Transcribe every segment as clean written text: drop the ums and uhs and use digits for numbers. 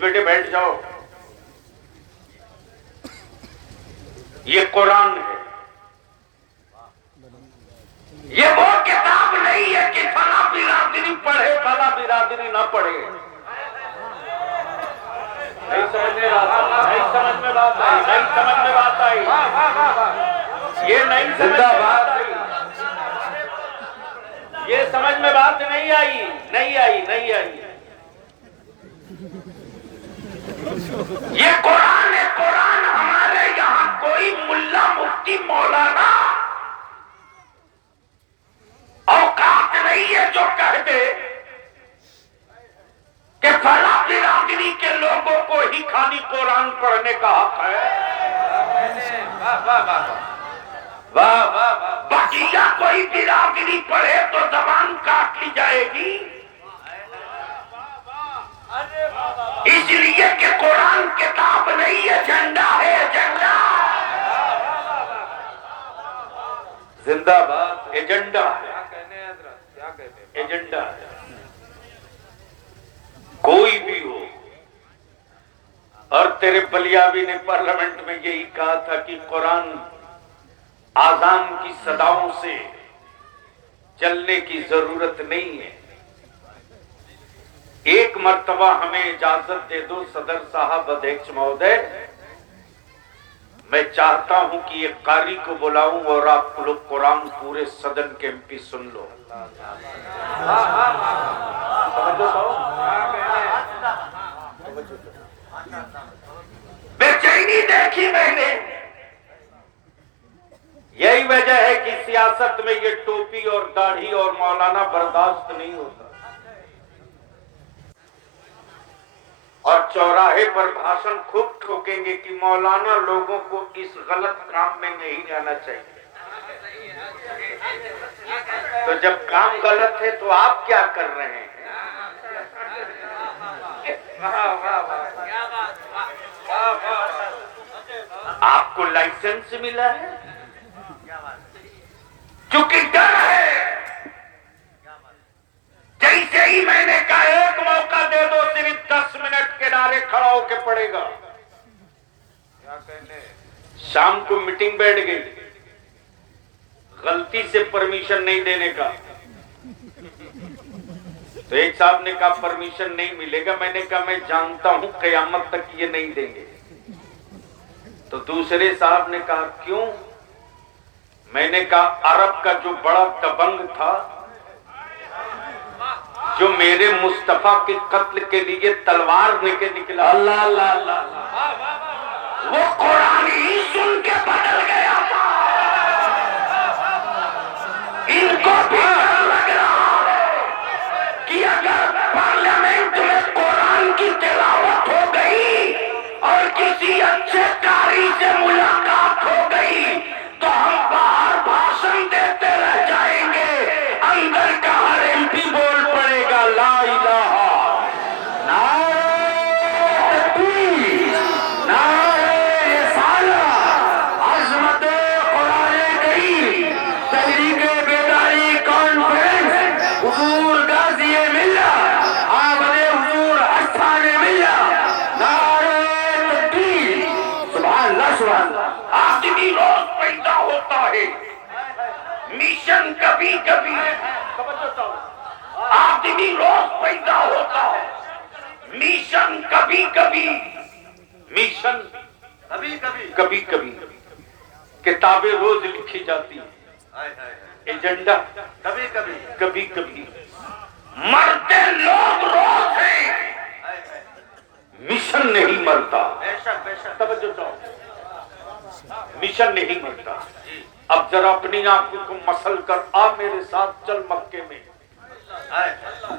बेटे बैठ जाओ। ये कुरान है, ये वो किताब नहीं है कि फला बिरादरी पढ़े फला बिरादरी ना पढ़े। नहीं समझ में बात आई, नहीं समझ में बात आई। ये नहीं समझ में बात आई, ये समझ में बात नहीं आई, नहीं आई, नहीं आई। ये कुरान है, कुरान। हमारे यहाँ कोई मुल्ला मुफ्ती मौलाना औकात नहीं है जो कह दे कि फला बिरादरी के लोगों को ही खाली कुरान पढ़ने का हक है। वाह वाह वाह। बकिया कोई बिरादरी पढ़े तो जबान काट ली जाएगी, इसलिए कि कुरान किताब नहीं है, झंडा है, झंडा। जिंदाबाद। एजेंडा है, एजेंडा है। कोई भी हो। और तेरे बलियावी ने पार्लियामेंट में यही कहा था कि कुरान आजान की सदाओं से चलने की जरूरत नहीं है। एक मर्तबा हमें इजाजत दे दो सदर साहब, अध्यक्ष महोदय, मैं चाहता हूं कि एक कारी को बुलाऊं और आप लोग कुरान पूरे सदन के एमपी सुन लो। बेचैनी देखी मैंने। यही वजह है कि सियासत में ये टोपी और दाढ़ी और मौलाना बर्दाश्त नहीं होता। और चौराहे पर भाषण खूब ठोकेंगे कि मौलाना लोगों को इस गलत काम में नहीं आना चाहिए। तो जब काम गलत है तो आप क्या कर रहे हैं? आपको लाइसेंस मिला है, चूंकि डर है। जैसे ही मैंने कहा एक मौका दे दो, सिर्फ 10 मिनट किनारे खड़ा होके पड़ेगा। क्या कहने? शाम को मीटिंग बैठ गई, गलती से परमिशन नहीं देने का। तो एक साहब ने कहा परमिशन नहीं मिलेगा। मैंने कहा मैं जानता हूं कयामत तक ये नहीं देंगे। तो दूसरे साहब ने कहा क्यों? मैंने कहा अरब का जो बड़ा दबंग था, जो मेरे मुस्तफा के कत्ल के लिए तलवार लेके निकला, अल्लाह अल्लाह अल्लाह, वो कुरान ही सुन के बदल गया था। इनको भी डर लग रहा है कि अगर पार्लियामेंट में कुरान की तिलावत हो गई और किसी अच्छे कारी से मुलाकात हो गई तो हम बाहर भाषण देते रह जाएंगे, अंदर का हर एमपी बोल पड़ेगा ला इलाहा, नारे तकबीर, नारे रिसालत, अज़मते कुरान करीम, तहरीके बेदारी कॉन्फ्रेंस, हुजूर गाज़ी मिल्लत, आमदे हुजूर अस्थाने मिल्लत, नारे तकबीर, सुभान अल्लाह सुभान अल्लाह। आदमी रोज पैदा होता है, मिशन कभी कभी, आदमी रोज पैदा होता है, मिशन कभी कभी, मिशन कभी कभी, कभी कभी, किताबें रोज लिखी जाती है, एजेंडा कभी कभी, कभी कभी, मरते लोग रोज हैं, मिशन नहीं मरता। तवज्जो चाहो, मिशन नहीं मरता। अब जरा अपनी आंखों को मसल कर आ मेरे साथ, चल मक्के में,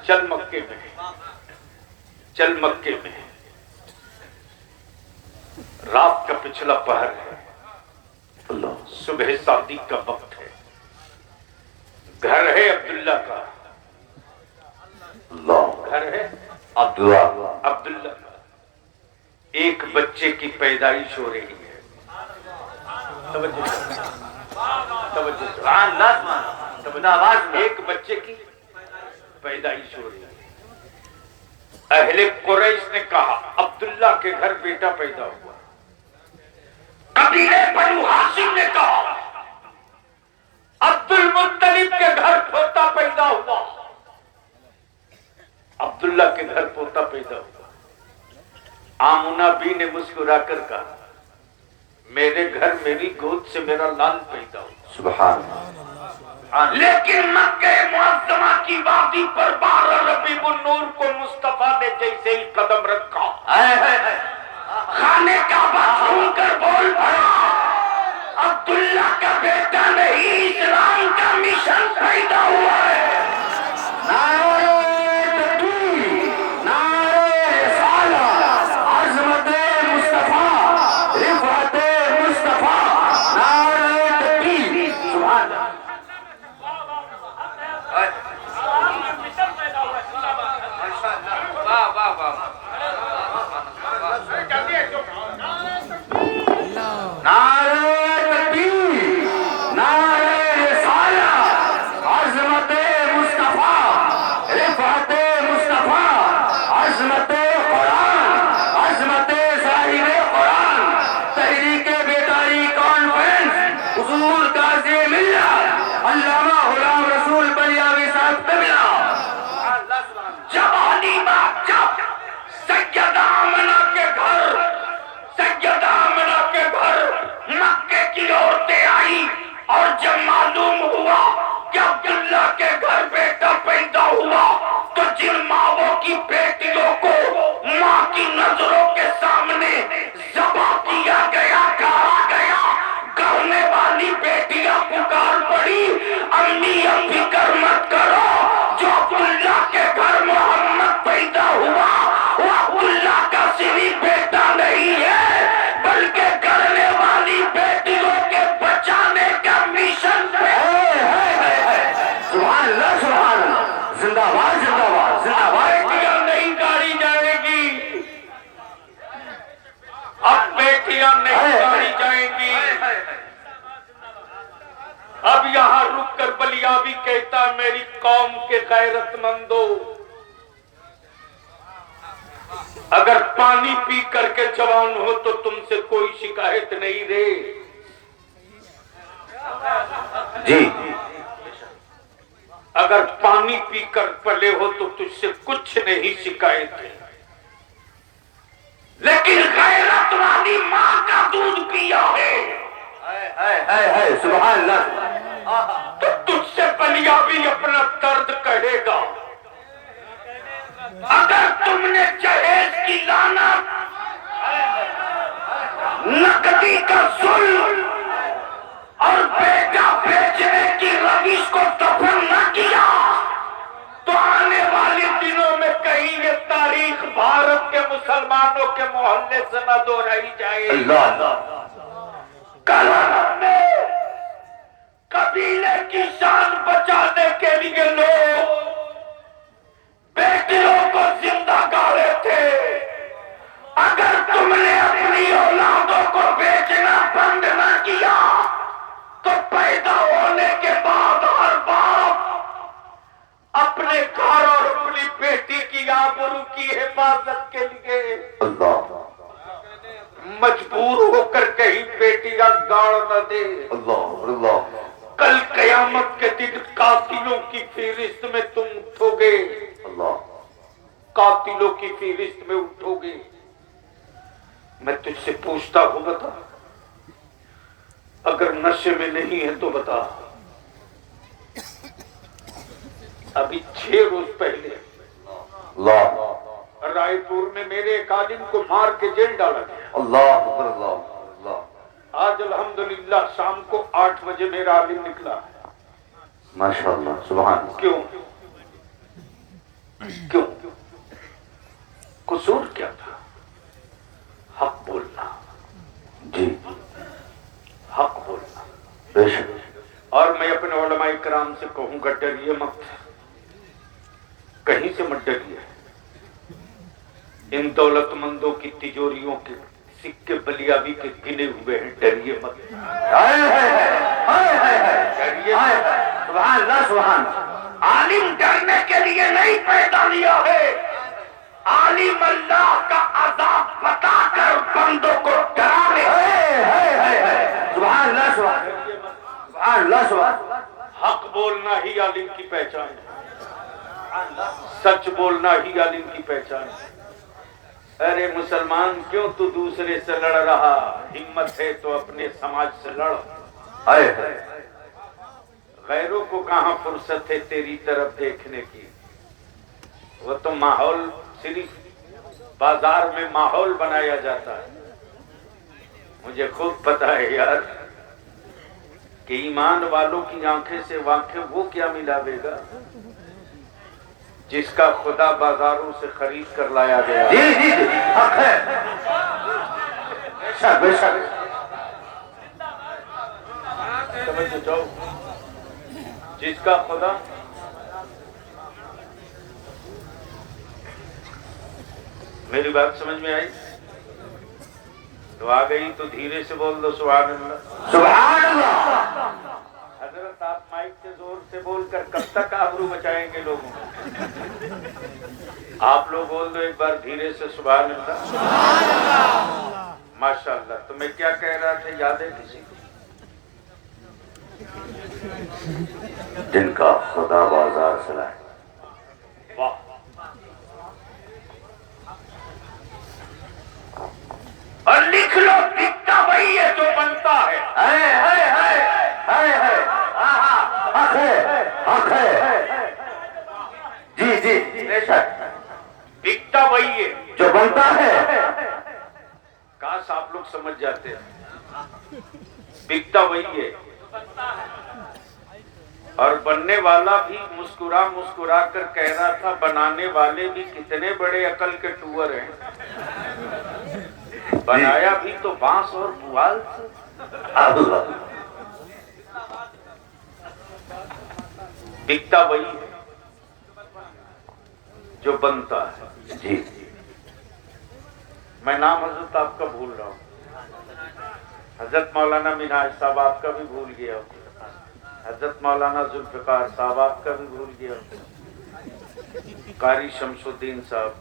चल मक्के में, चल मक्के में। रात का पिछला पहर है, सुबह शादी का वक्त है, घर है अब्दुल्ला का, घर है अब्दुल्ला का। एक बच्चे की पैदाइश हो रही है। एक बच्चे की पैदाइश हो रही है। अहले कुरैश ने कहा अब्दुल्ला के घर बेटा पैदा हुआ। कबीले बनु हाशिम ने कहा अब्दुल मुत्तलिब के घर पोता पैदा हुआ। अब्दुल्ला के घर पोता पैदा हुआ। आमुना बी ने मुस्कुराकर कहा मेरे घर मेरी गोद से मेरा लाल पैदा हुआ। सुभान अल्लाह। लेकिन मक्के मुअज़्ज़मा की वादी पर 12 रबीउन नूर को मुस्तफा ने जैसे ही कदम रखा खाने काबा छूकर बोल पड़ा अब्दुल्ला का बेटा नहीं इस्लाम का मिशन पैदा हुआ है। अब यहां रुककर बलियाबी कहता मेरी कौम के गैरतमंदों, अगर पानी पी करके जवान हो तो तुमसे कोई शिकायत नहीं रे जी। अगर पानी पीकर पले हो तो तुझसे कुछ नहीं शिकायत है, लेकिन गैरत वाली मां का दूध पिया है सुभान अल्लाह तो तुझसे बलियाबी अपना दर्द कहेगा। अगर तुमने जहेज की लानत, नकदी का जुल्म और बेटा बेचने की रविश को दफन न किया तो आने वाले दिनों में कहीं ये तारीख भारत के मुसलमानों के मोहल्ले से न दोहराई जाए। कल हमने कबीले की शान बचाने के लिए लोग बेटियों को जिंदा गाड़े थे। अगर तुमने अपनी औलादों को बेचना बंद न किया तो पैदा होने के बाद हर बाप अपने घर और अपनी बेटी की आबरू की हिफाजत के लिए मजबूर होकर कहीं बेटियां गाड़ न दे। अल्लाह कल कयामत के दिन कातिलों की फहरिस्त में तुम उठोगे। अल्लाह कातिलों की फहरिस्त में उठोगे। मैं तुझसे पूछता हूँ बता, अगर नशे में नहीं है तो बता। अभी 6 रोज पहले रायपुर में मेरे एक आलिम को मार के जेल डाला गया। अल्लाह। आज अल्हम्दुलिल्लाह शाम को 8 बजे मेरा आलिम निकला। माशाअल्लाह सुभान। क्यों कसूर क्या था? हक बोलना जी, हक बोलना बेशक। और मैं अपने उलमाए किराम से कहूंगा डरिए मत, कहीं से मत डरिए। इन दौलतमंदों की तिजोरियों के सिक्के बलियाबी के गिने हुए हैं, डरिए मत। सुभान अल्लाह सुभान। आलिम डरने के लिए नहीं पैदा लिया है, आलिम अल्लाह का अजाब बताकर बंदों को डराने। सुभान अल्लाह, सुभान अल्लाह, सुभान। हक बोलना ही आलिम की पहचान है, सच बोलना ही आलिम की पहचान है। अरे मुसलमान क्यों तू दूसरे से लड़ रहा, हिम्मत है तो अपने समाज से लड़। गैरों को कहां फुर्सत है तेरी तरफ देखने की। वो तो माहौल, सिर्फ बाजार में माहौल बनाया जाता है। मुझे खूब पता है यार कि ईमान वालों की आंखें से वाकिफ वो क्या मिलावेगा जिसका खुदा बाजारों से खरीद कर लाया गया। जी जी जी, हक है, बेशक बेशक। समझ जाओ, जिसका खुदा मेरी बात समझ में आई तो आ गई तो धीरे से बोल दो सुभान अल्लाह। सुभान अल्लाह। हजरत आप माइक से जोर से बोलकर कब तक आबरू बचाएंगे लोगों को? आप लोग बोल दो एक बार धीरे से सुभान अल्लाह। माशाअल्लाह। तो मैं क्या कह रहा था, याद है किसी को? जिनका खुदा बाजार से लाए। वाह, और लिख लो, दिखता वही है जो बनता है। हक है, हक है। जी जी, बेशक। दिखता वही है जो बनता है। काश आप लोग समझ जाते हैं, दिखता वही है और बनने वाला भी मुस्कुरा मुस्कुरा कर कह रहा था बनाने वाले भी कितने बड़े अकल के टूअर हैं। बनाया भी तो बांस और पुआल से। दिखता वही है जो बनता है। जी, मैं नाम हजरत आपका भूल रहा हूँ, हजरत मौलाना मिनाज साहब आपका भी भूल गया हूँ, हजरत मौलाना जुल्फिकार साहब आपका भी भूल गया हूँ, कारी शमसुद्दीन साहब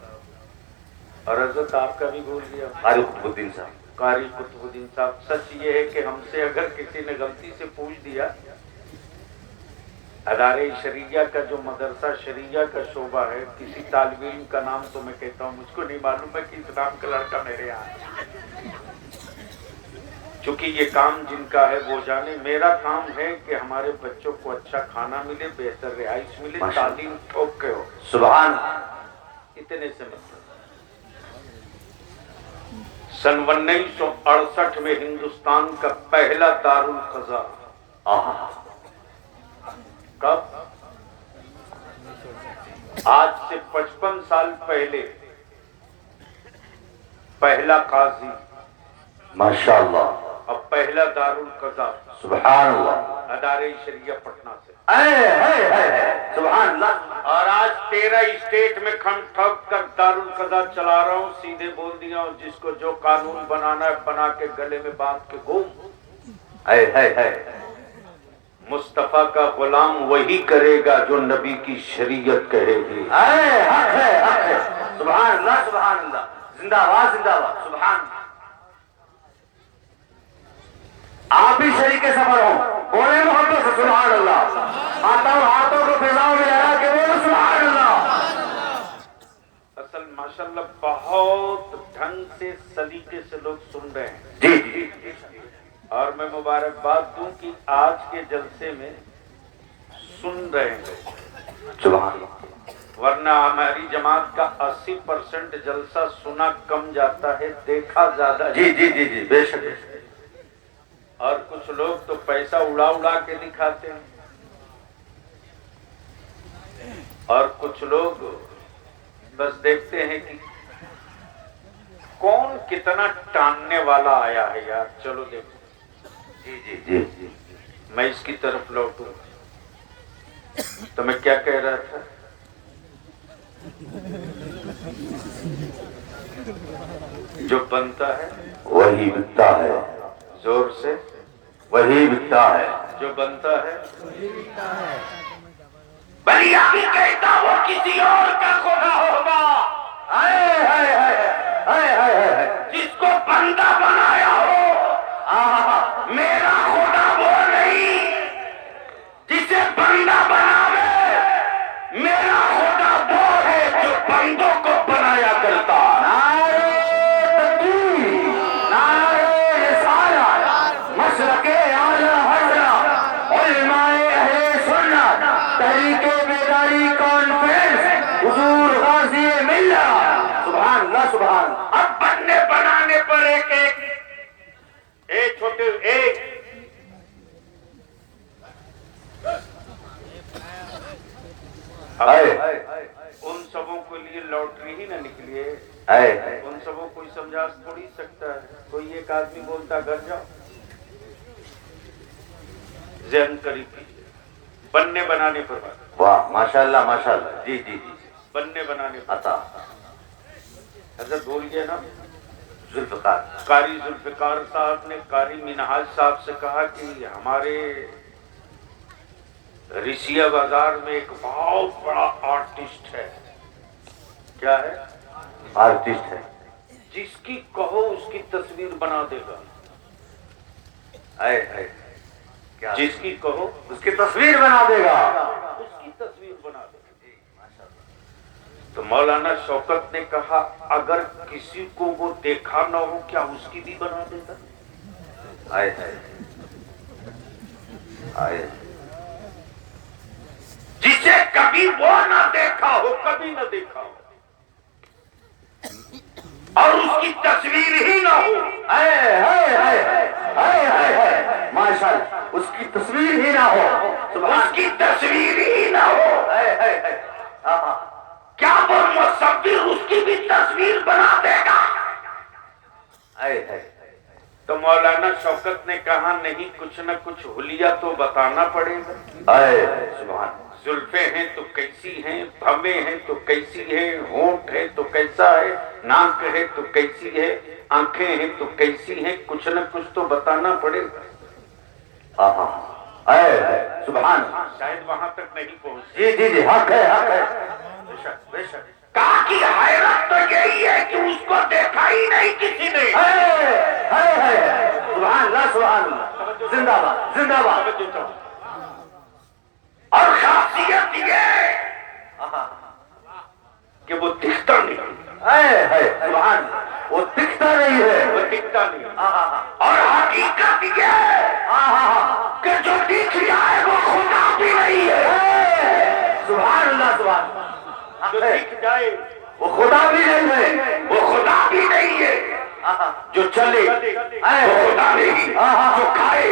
और हजरत आपका भी भूल गया हूँ, कारी कुतुबुद्दीन साहब। कारी कुतुबुद्दीन साहब। सच ये है कि हमसे अगर किसी ने गलती से पूछ दिया, अदारे शरीया का जो मदरसा शरीया का शोबा है, किसी तालिब इल्म का नाम तो मैं कहता हूँ, मुझको नहीं मालूम है कि इस नाम का लड़का मेरे यहाँ है। चूंकि ये काम जिनका है वो जाने। मेरा काम है कि हमारे बच्चों को अच्छा खाना मिले, बेहतर रिहाइश मिले, तालीम ठोक के हो। सुभान। इतने से मतलब। सन 1968 में हिंदुस्तान का पहला दारुल क़ज़ा। कब? आज से 55 साल पहले पहला काजी, माशाअल्लाह। अब पहला दारुल क़ज़ा सुभान अल्लाह। अदारे शरिया पटना से। सुभान अल्लाह। और आज 13 स्टेट में खम ठोक कर दारुल क़ज़ा चला रहा हूँ। सीधे बोल दिया हूँ, जिसको जो कानून बनाना है बना के गले में बांध के घूम। मुस्तफा का गुलाम वही करेगा जो नबी की शरीयत कहेगी। हक है, हक है। सुभान अल्लाह, सुभान अल्लाह। जिंदाबाद, जिंदाबाद। सुभान। आप भी शरीके सफर हो, बोले मोहब्बत से सुभान अल्लाह। हाथों को फिजाओं में लगा के बोलो सुभान अल्लाह। असल माशाल्लाह बहुत ढंग से सलीके से लोग सुन रहे हैं। जी जी। और मैं मुबारकबाद दूं कि आज के जलसे में सुन रहे हैं। सुभान अल्लाह। वरना हमारी जमात का 80% जलसा सुना कम जाता है, देखा ज्यादा। जी जी जी जी, बेशक। और कुछ लोग तो पैसा उड़ा उड़ा के दिखाते हैं और कुछ लोग बस देखते हैं कि कौन कितना टानने वाला आया है। यार चलो देखो। जी जी जी जी। मैं इसकी तरफ लौटूं तो मैं क्या कह रहा था? जो बनता है वही बिकता है। जोर से। वही बिकता है। जो बनता है बलिया भी कहता वो किसी और का खुदा होगा। हाय हाय हाय हाय हाय हाय, जिसको बंदा बनाया हो मेरा खुदा वो नहीं, जिसे बंदा बनावे मेरा खुदा वो है जो बंदों को बनाया करता। नारे तकबीर, नारे रिसालत, मशरक़े आला हज़रत, उलमाए अहले सुन्नत, तहरीके बेदारी कॉन्फ्रेंस, हुजूर गाज़ी मिल्लत। सुभान अल्लाह, सुभान अल्लाह। अब बनने बनाने पर एक छोटे एक हाय उन सबों के लिए लॉटरी ही ना निकली है। हाय, उन सबों कोई समझा थोड़ी सकता है। कोई एक आदमी बोलता घर जाओ, ज़हन करीब कीजिए। बनने बनाने पर बात, वाह माशाल्लाह माशाल्लाह, जी जी जी, बनने बनाने पर अता हजरत बोल गया ना। जुल्फ़िकार, कारी जुल्फ़िकार साहब ने कारी मिनहाज साहब से कहा कि हमारे रिसिया बाजार में एक बहुत बड़ा आर्टिस्ट है। क्या है? आर्टिस्ट है। जिसकी कहो उसकी तस्वीर बना देगा। हाय हाय, क्या जिसकी कहो उसकी तस्वीर बना देगा। उसकी तस्वीर बना देगा। तो मौलाना शौकत ने कहा अगर किसी को वो देखा ना हो क्या उसकी भी बना देगा? हाय हाय हाय, जिसे कभी वो ना देखा हो, कभी ना देखा हो और उसकी तस्वीर ही ना हो, हाय हाय हाय हाय हाय हाय, माशाल्लाह, उसकी तस्वीर ही ना हो। उसकी तस्वीर ही ना हो, हाय हाय हाय, हाँ, क्या वो मुसव्विर उसकी भी तस्वीर बना देगा? हाय हाय, तो मौलाना शौकत ने कहा नहीं, कुछ न कुछ हुलिया तो बताना पड़ेगा। हाय सुभान, जुल्फे हैं तो कैसी हैं, भवें हैं तो कैसी है, होंठ है तो कैसा है, नाक है तो कैसी है, आंखें हैं तो कैसी हैं, कुछ न कुछ तो बताना पड़ेगा। हाँ हाँ, हाय हाय सुभान, शायद वहां तक नहीं पहुंच। जी जी जी, हक है हक है। बेशक बेशक। कहा कि हैरत तो यही है कि उसको देखा ही नहीं किसी ने। हाय हाय हाय, सुभान अल्लाह सुभान अल्लाह, जिंदाबाद जिंदाबाद। और खासियत ये कि वो दिखता नहीं, हाय हाय सुभान, वो दिखता नहीं है। वो दिखता नहीं। हाँ और हकीकत ये कि जो दिख जाए वो खुदा भी नहीं है। सुभान अल्लाह सुभान, जो दिख जाए वो खुदा भी नहीं है। वो खुदा भी नहीं है। जो चले वो खुदा नहीं, जो खाए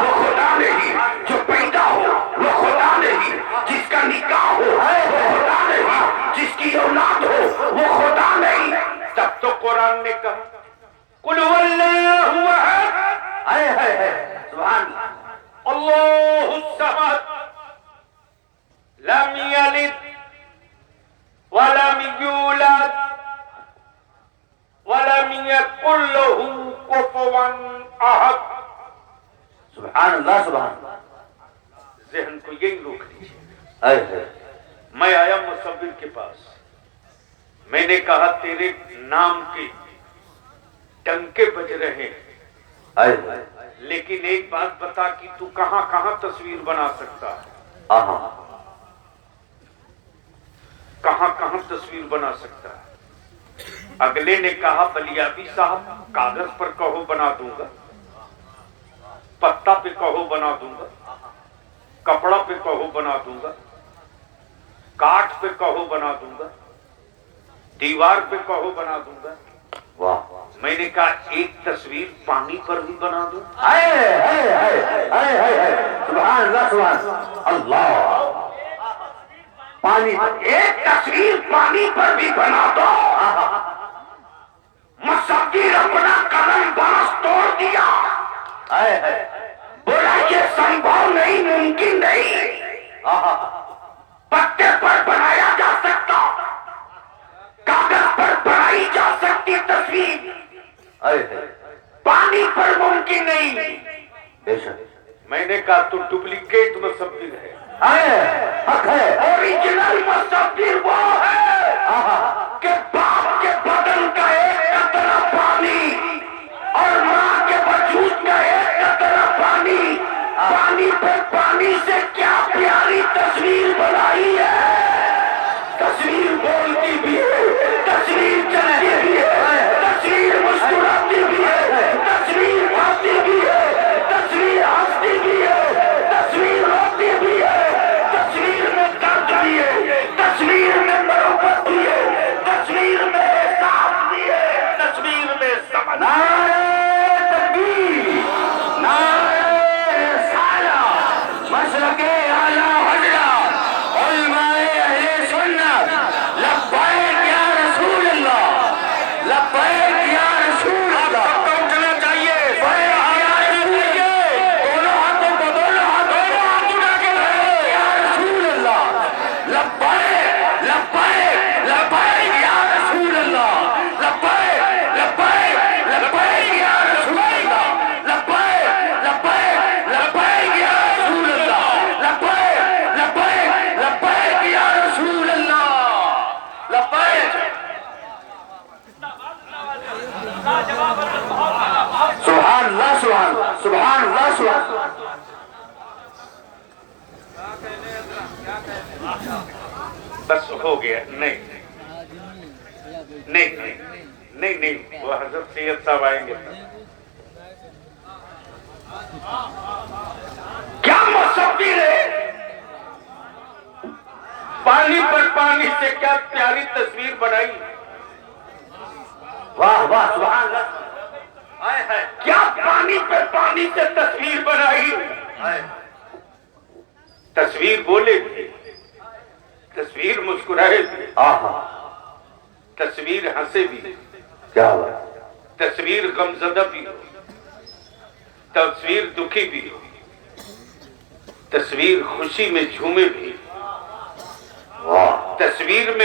वो खुदा नहीं, जो पैदा हो वो खुदा नहीं, जिसका निकाह हो वो खुदा नहीं, जिसकी औलाद हो वो खुदा नहीं। तब तो कुरान ने कहा कुल हुवल्लाहु अहद, हाय हाय हाय सुभान, अल्लाहुस समद, लम यलिद वलम यूलद वलम यकुल लहू कुफुवन अहद। सुभान अल्लाह सुभान, ज़हन को यही रोक लीजिए। हाय हाय, मैं आया मुसव्विर के पास, मैंने कहा तेरे नाम के डंके बज रहे हैं, हाय हाय, लेकिन एक बात बता कि तू कहां कहां तस्वीर बना सकता है, हाँ, कहां कहां तस्वीर बना सकता है। अगले ने कहा बलियाबी साहब कागज पर कहो बना दूंगा, पत्ता पे कहो बना दूंगा, कपड़ा पे कहो बना दूंगा, काठ पे कहो बना दूंगा, दीवार पे कहो बना दूंगा। वाह, मैंने कहा एक तस्वीर पानी पर भी बना दो। हाय हाय हाय हाय हाय हाय, सुभान अल्लाह सुभान अल्लाह, पानी पर एक तस्वीर पानी पर भी बना दो। मुसव्विर अपना कलम बांस तोड़ दिया, हाय हाय, बोला ये संभव नहीं, मुमकिन नहीं, पत्ते पर बनाया जा सकता, कागज पर बनाई जा सकती तस्वीर, हाय हाय, पानी पर मुमकिन नहीं। बेशक, मैंने कहा तो डुप्लीकेट मुसव्विर है, हाय हक है, ओरिजिनल मुसव्विर वो है कि बाप के बदन का एक कतरा पानी और माँ के वजूद का एक कतरा पानी, पानी पे पानी से क्या प्यारी तस्वीर बनाई है। तस्वीर बोलती भी है, तस्वीर चलती भी है, तस्वीर मुस्कुराती भी है, तस्वीर खाती भी है, तस्वीर हंसती भी है, तस्वीर रोती भी है, तस्वीर में दर्द भी है, तस्वीर में मोहब्बत भी है, तस्वीर में एहसास भी है, तस्वीर में समझ। नारे तकबीर, नारे रिसालत, मशरक़े आला हज़रत, उलमाए अहले सुन्नत, लब्बैक या रसूल अल्लाह, लब्बैक या रसूल अल्लाह। आपको उठना चाहिए, दोनों हाथों को, दोनों हाथों उठा के या रसूल अल्लाह, लब्बैक लब्बैक लब्बैक या रसूल अल्लाह, लब्बैक लब्बैक लब्बैक या रसूल अल्लाह, लब्बैक लब्बैक लब्बैक या रसूल अल्लाह, लब्बैक लब्बैक लब्बैक या रसूल अल्लाह, लब्बैक। सुभान अल्लाह, सुभान अल्लाह, सुभान अल्लाह, सुभान अल्लाह। बस हो गया। नहीं नहीं नहीं नहीं नहीं, वो हजरत सैयद साहब आएंगे। क्या मुसव्विर है। पानी पर पानी से क्या प्यारी तस्वीर बनाई। वाह वाह, सुभान अल्लाह। हाय हाय, क्या पानी पर पानी से तस्वीर बनाई। तस्वीर बोले भी, तस्वीर मुस्कुराए भी, आहा, तस्वीर हंसे भी, क्या बात। तस्वीर गमज़दा भी हो, तस्वीर दुखी भी हो, तस्वीर खुशी में झूमे भी, वाह। तस्वीर में